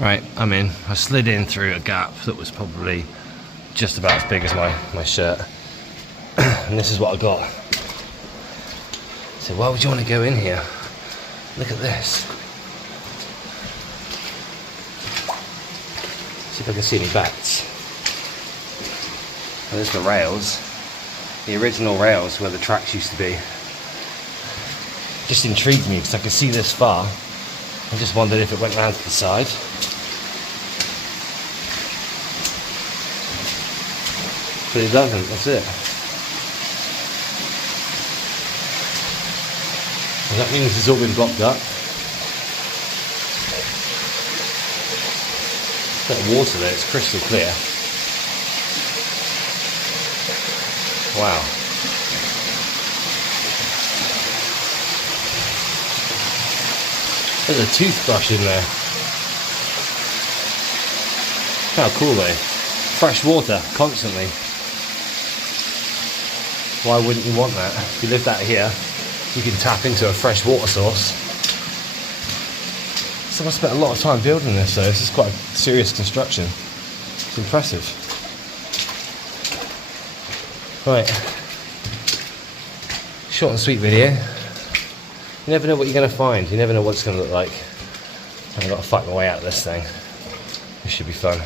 Right, I'm in. I slid in through a gap that was probably just about as big as my shirt. And this is what I got. So why would you want to go in here? Look at this. See if I can see any bats. And there's the rails. The original rails where the tracks used to be. Just intrigued me because I could see this far. I just wondered if it went round to the side. But it doesn't, that's it. And that means it's all been blocked up. Bit of water there, it's crystal clear. Wow. There's a toothbrush in there. How cool though. Fresh water, constantly. Why wouldn't you want that? If you lived out here, you can tap into a fresh water source. Someone spent a lot of time building this though. This is quite a serious construction. It's impressive. Right. Short and sweet video. You never know what you're going to find. You never know what it's going to look like. I've got to fight my way out of this thing. This should be fun.